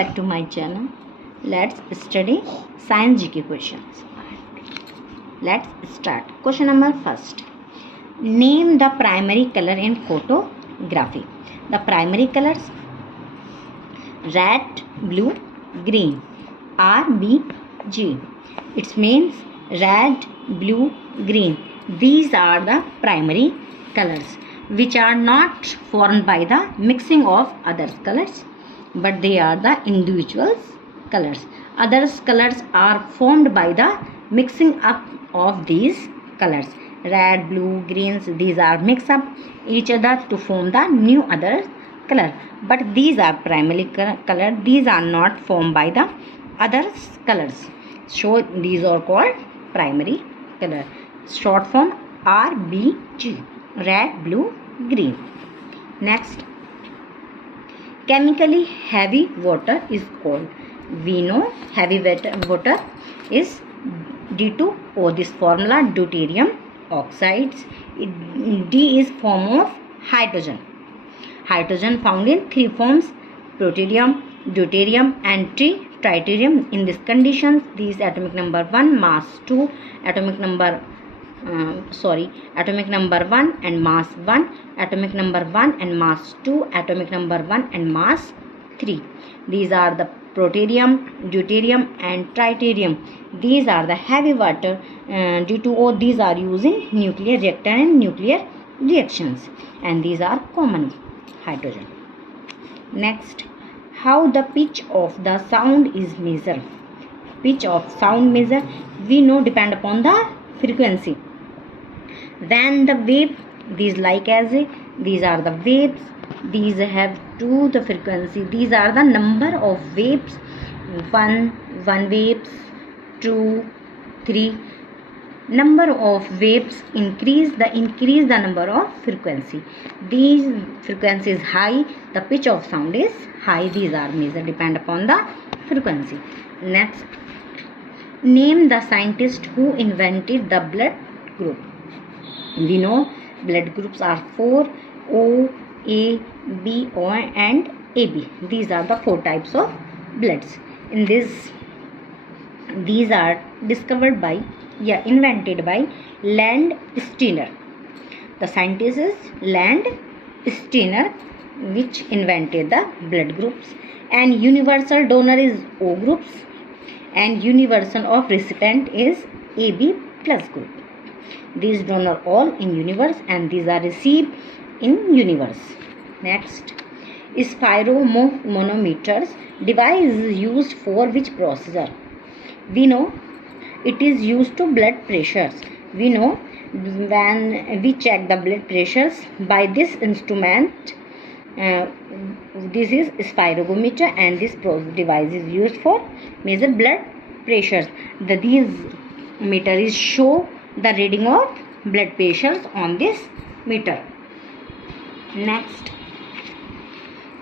back to my channel. Let's study science GK questions. Let's start. Question number first. Name the primary color in photography. The primary colors: red, blue, green. RBG. It means red, blue, green. These are the primary colors which are not formed by the mixing of other colors, but they are the individual colors. Other colors are formed by the mixing up of these colors. Red, blue, greens, these are mixed up each other to form the new other color. But these are primary color. These are not formed by the other colors. So these are called primary color. Short form RBG. Red, blue, green. Next, chemically heavy water is called. We know heavy water is D2O. This formula, deuterium oxides. D is form of hydrogen. Hydrogen found in three forms: protonium, deuterium, and tritium. In these conditions, these atomic number 1, mass 2, atomic number 1 and mass 1, atomic number 1 and mass 2, atomic number 1 and mass 3. These are the protonium, deuterium, and tritium. These are the heavy water D2O. These are used in nuclear reactor and nuclear reactions, and these are common hydrogen. Next, how the pitch of the sound is measured. Pitch of sound measure, we know, depend upon the frequency. When the wave, these like as these are the waves. These have the frequency. These are the number of waves. One waves, 2, 3. Number of waves increase the number of frequency. These frequency is high, the pitch of sound is high. These are measured depend upon the frequency. Next, name the scientist who invented the blood group. We know blood groups are 4: O, A, B, O, and AB. These are the 4 types of bloods. In this, these are invented by Landsteiner. The scientist is Landsteiner, which invented the blood groups. And universal donor is O groups, and universal of recipient is AB plus group. These donor all in universe, and these are received in universe. Next, spirometers device is used for which procedure? We know it is used to blood pressures. We know when we check the blood pressures by this instrument. This is spirometer, and this device is used for measure blood pressures. These meter is show the reading of blood pressures on this meter. Next,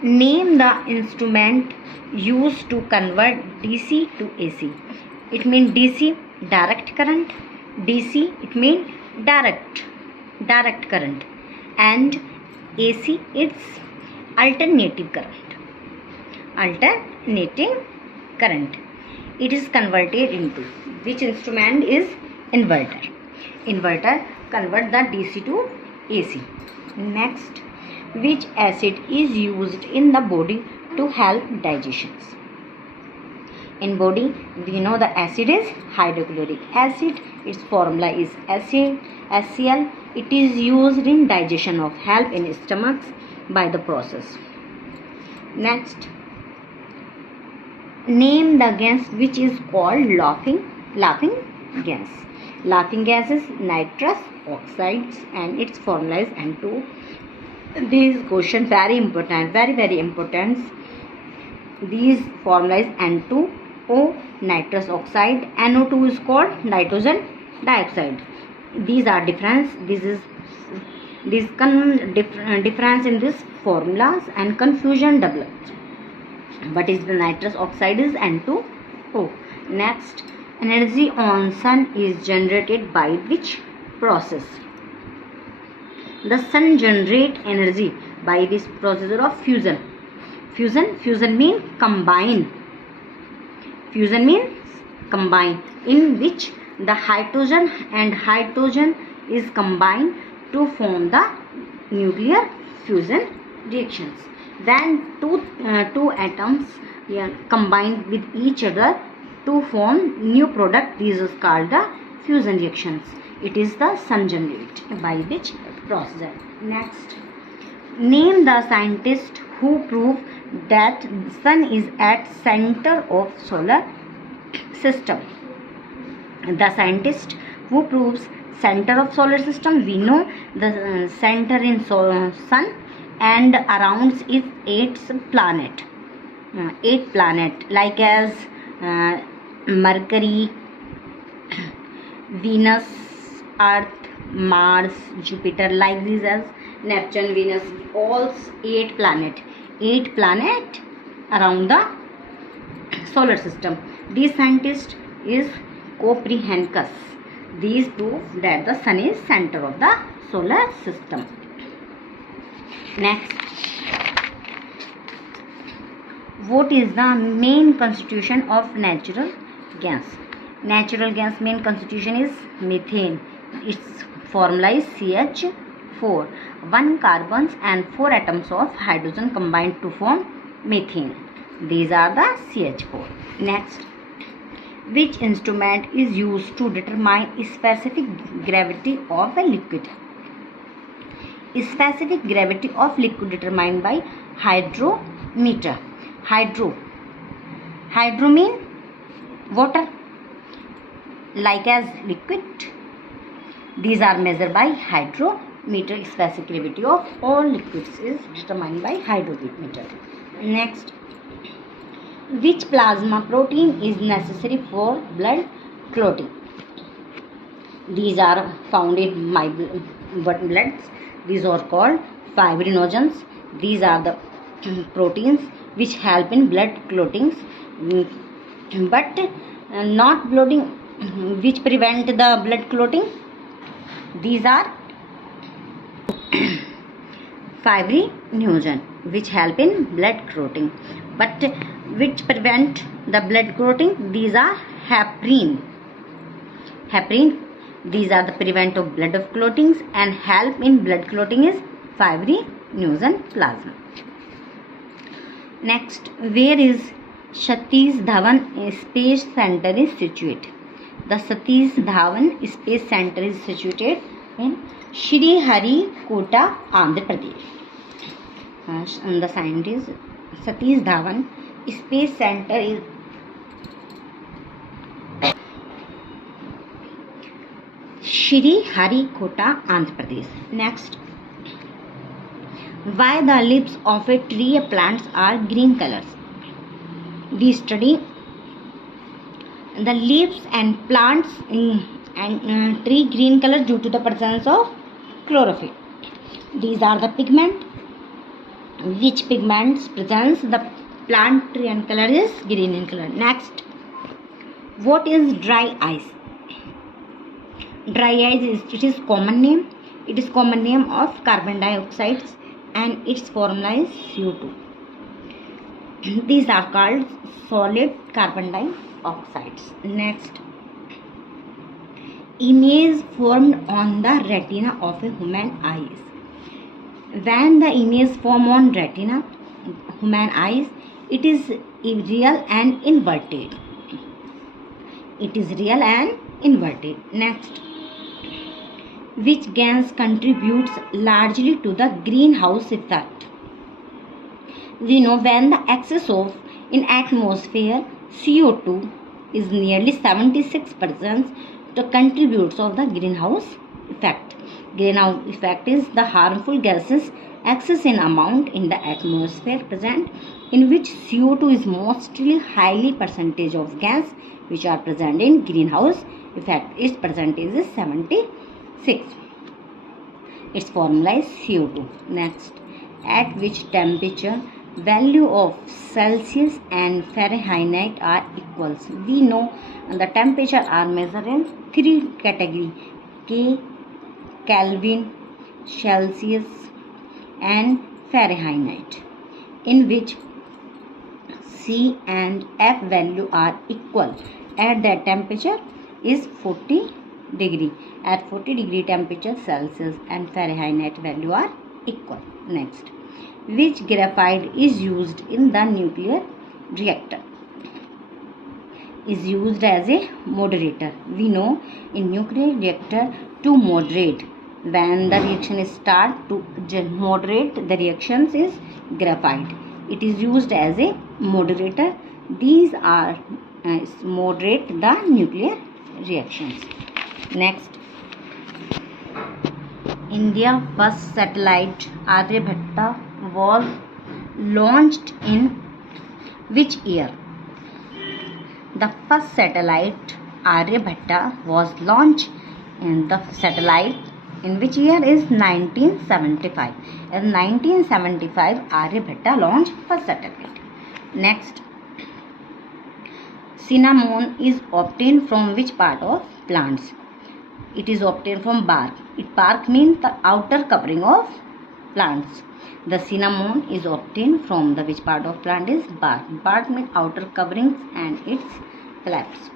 name the instrument used to convert DC to AC. It means DC, direct current. DC, it means direct current, and AC, it's alternating current. It is converted into which instrument is inverter. Inverter convert the DC to AC. Next, which acid is used in the body to help digestions? In body, we know the acid is hydrochloric acid. Its formula is HCl. It is used in digestion of help in stomachs by the process. Next, name the gas which is called laughing gas. Laughing gas is nitrous oxides, and its formula is N2. This question very important, very important. These formula is N2O, nitrous oxide. NO2 is called nitrogen dioxide. These are difference. This difference in these formulas and confusion develops. What is the nitrous oxide is N2O. Next, energy on sun is generated by which process? The sun generates energy by this procedure of fusion. Fusion means combine. Fusion means combine, in which the hydrogen and hydrogen is combined to form the nuclear fusion reactions. When two atoms combine with each other to form new product, this is called the fusion reactions. It is the sun generated by which process. Next, name the scientist who proved that sun is at center of solar system. The scientist who proves center of solar system, we know the center in sun and around is 8 planet like as Mercury, Venus, Earth, Mars, Jupiter, like these as Neptune, Venus, all 8 planet around the solar system. This scientist is Copernicus. These prove that the sun is center of the solar system. Next, what is the main constitution of natural gas? Natural gas main constitution is methane. Its formula is CH4. 1 carbons and 4 atoms of hydrogen combined to form methane. These are the CH4. Next, which instrument is used to determine specific gravity of a liquid? Specific gravity of liquid determined by hydrometer. Hydro mean water, like as liquid. These are measured by hydrometer. Specific gravity of all liquids is determined by hydrometer. Next, which plasma protein is necessary for blood clotting? These are found in my blood. These are called fibrinogens. These are the proteins which help in blood clotting, but not bloating, which prevent the blood clotting. These are fibrinogen, which help in blood clotting, but which prevent the blood clotting. These are heparin. These are the prevent of blood of clottings, and help in blood clotting is fibrinogen plasma. Next, where is Satish Dhawan Space Center is situated? The Satish Dhawan Space Center is situated in Sriharikota, Andhra Pradesh. And the scientist Satish Dhawan Space Center is Sriharikota, Andhra Pradesh. Next, why the leaves of a tree plants are green colors? We study the leaves and plants and tree green color due to the presence of chlorophyll. These are the pigment. Which pigments presents the plant tree and color is green in color. Next, what is dry ice? Dry ice is common name. It is common name of carbon dioxide, and its formula is CO2. These are called solid carbon dioxides. Next, image formed on the retina of a human eyes. When the image formed on retina human eyes, it is real and inverted. It is real and inverted. Next, which gas contributes largely to the greenhouse effect? We know when the excess of in atmosphere CO2 is nearly 76% to contributes of the greenhouse effect. Greenhouse effect is the harmful gases excess in amount in the atmosphere present, in which CO2 is mostly highly percentage of gas which are present in greenhouse effect. Its percentage is 76. Its formula is CO2. Next, at which temperature value of Celsius and Fahrenheit are equals? We know the temperature are measured in 3 categories: K, Kelvin, Celsius and Fahrenheit, in which C and F value are equal at that temperature is 40 degree. At 40 degree temperature Celsius and Fahrenheit value are equal. Next, which graphite is used in the nuclear reactor? Is used as a moderator. We know in nuclear reactor to moderate when the reaction start to moderate the reactions is graphite. It is used as a moderator. These are moderate the nuclear reactions. Next, India first satellite Aryabhatta was launched in which year? The first satellite Aryabhatta was launched in the satellite in which year is 1975. In 1975 Aryabhatta launched first satellite. Next, cinnamon is obtained from which part of plants? It is obtained from bark. Bark means the outer covering of plants. The cinnamon is obtained from the which part of plant is bark. Bark means outer coverings and its flaps.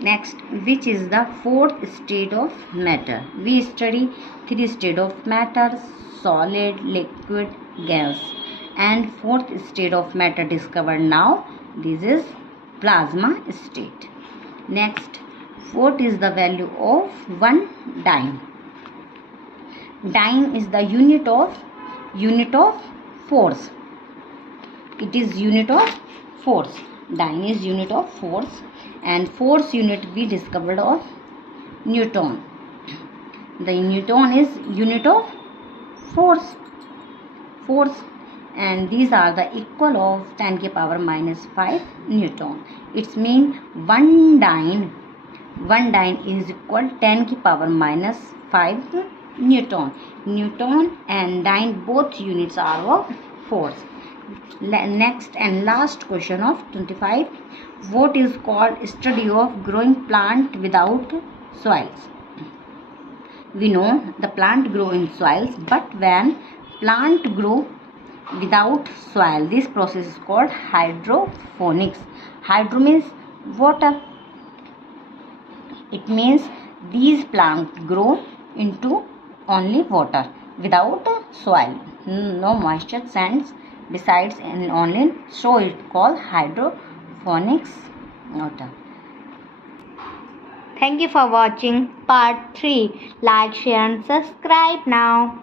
Next, which is the fourth state of matter? We study three states of matter: solid, liquid, gas. And fourth state of matter discovered now. This is plasma state. Next, what is the value of 1 dyne? Dyne is the unit of force. It is unit of force. Dyne is unit of force, and force unit we discovered of Newton. The Newton is unit of force, and these are the equal of 10 to the power minus 5 Newton. It means 1 dyne is equal 10 to the power minus 5 Newton. Newton and dyne both units are of force. Next and last question of 25. What is called study of growing plant without soils? We know the plant grow in soils, but when plant grow without soil, this process is called hydroponics. Hydro means water. It means these plants grow into only water without soil, no moisture sands besides and only, so it called hydroponics water. Thank you for watching part 3. Like, share and subscribe now.